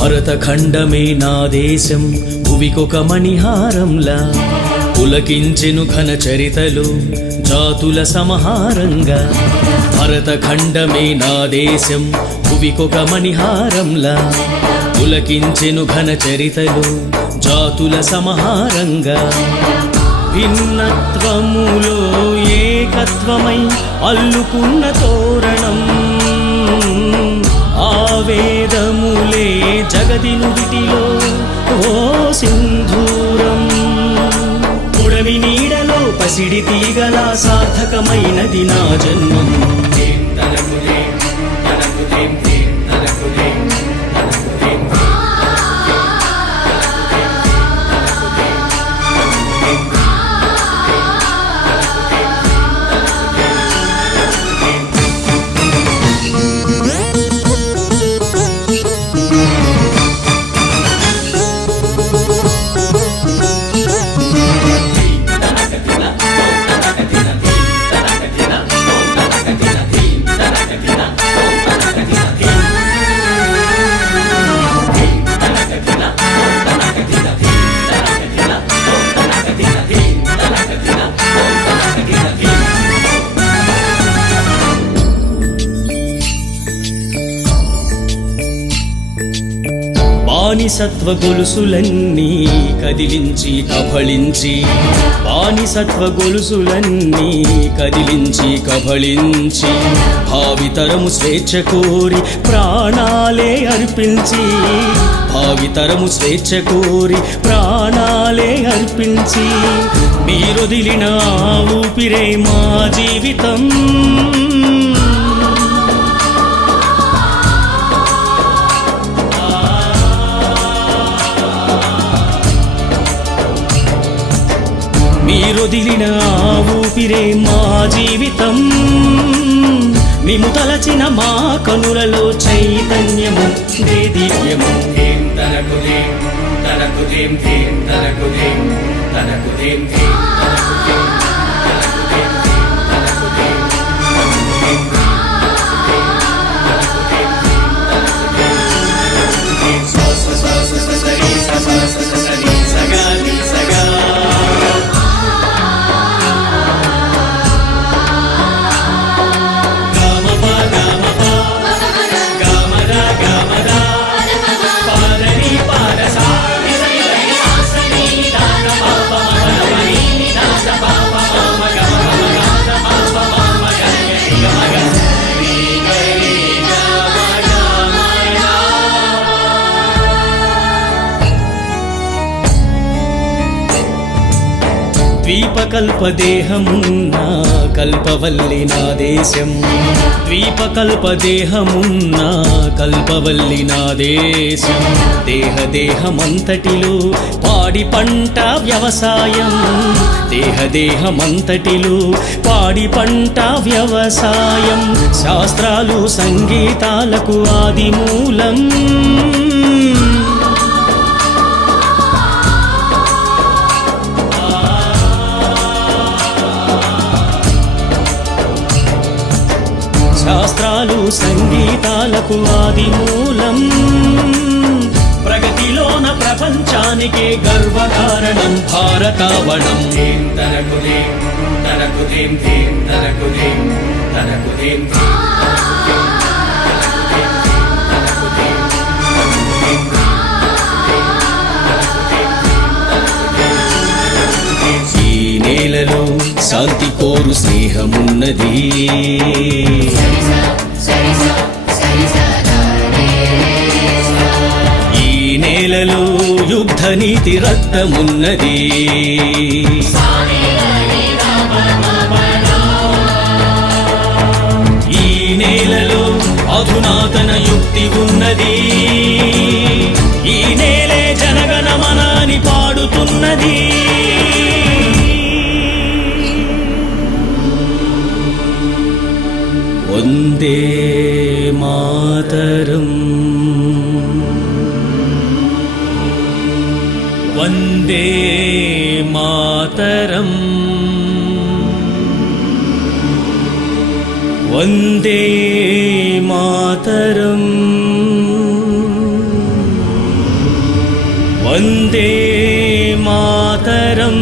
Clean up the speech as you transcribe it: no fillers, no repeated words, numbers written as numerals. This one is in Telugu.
భరతఖండమే నా దేశం భువికొక మణిహారంలా పులకించెను ఘన చరితలు జాతుల సమహారంగా. భరతఖండమే నా దేశం భువికొక మణిహారంలా పులకించెను ఘన చరితలు జాతుల సమహారంగా. భిన్నత్వములో ఏకత్వమై అల్లుకున్న తోరణం ఆవేదములే జగతి నుడిటిలో ఓ సింధూరం. పుడమి నీడలో పసిడి తీగల సార్థకమైనది నా జన్మం. బానిసత్వ గొలుసులన్నీ కదిలించి కబళించి, బానిసత్వ గొలుసులన్నీ కదిలించి కబళించి, భావితరము స్వేచ్ఛ కోరి ప్రాణాలే అర్పించి, భావితరము స్వేచ్ఛ కోరి ప్రాణాలే అర్పించి, మీరొదిలిన ఊపిరే మా జీవితం. మీరొదిలిన ఊపిరే మా జీవితం. మేము తలచిన మా కనులలో చైతన్యము దేదీప్యము. తనకుదేం తనకుదేం తనకుదేం తనకుదేం ద్వీపకల్పదేహమున్న కల్పవల్లి నా దేశం. ద్వీపకల్పదేహమున్న కల్పవల్లి నా దేశం. దేహదేహమంతటిలో పాడి పంట వ్యవసాయం. దేహదేహమంతటిలో పాడి పంట వ్యవసాయం. శాస్త్రాలు సంగీతాలకు ఆది మూలం. శాస్త్రాలు సంగీతాలకు ఆది మూలం. ప్రగతిలోన ప్రపంచానికే గర్వకారణం భారతావనం. తనకుదేం తనకుదేం తనకుదేం తనకుదేం ఈ నేలలో శాంతి కోరు స్నేహమున్నది. ఈ నేలలో యుద్ధ నీతి రక్తమున్నది. ఈ నేలలో అధునాతన యుక్తి ఉన్నది. ఈ నేలే జనగణమనాని పాడుతున్నది. వందే మాతరం. వందే మాతరం వందే మాతరం వందే మాతరం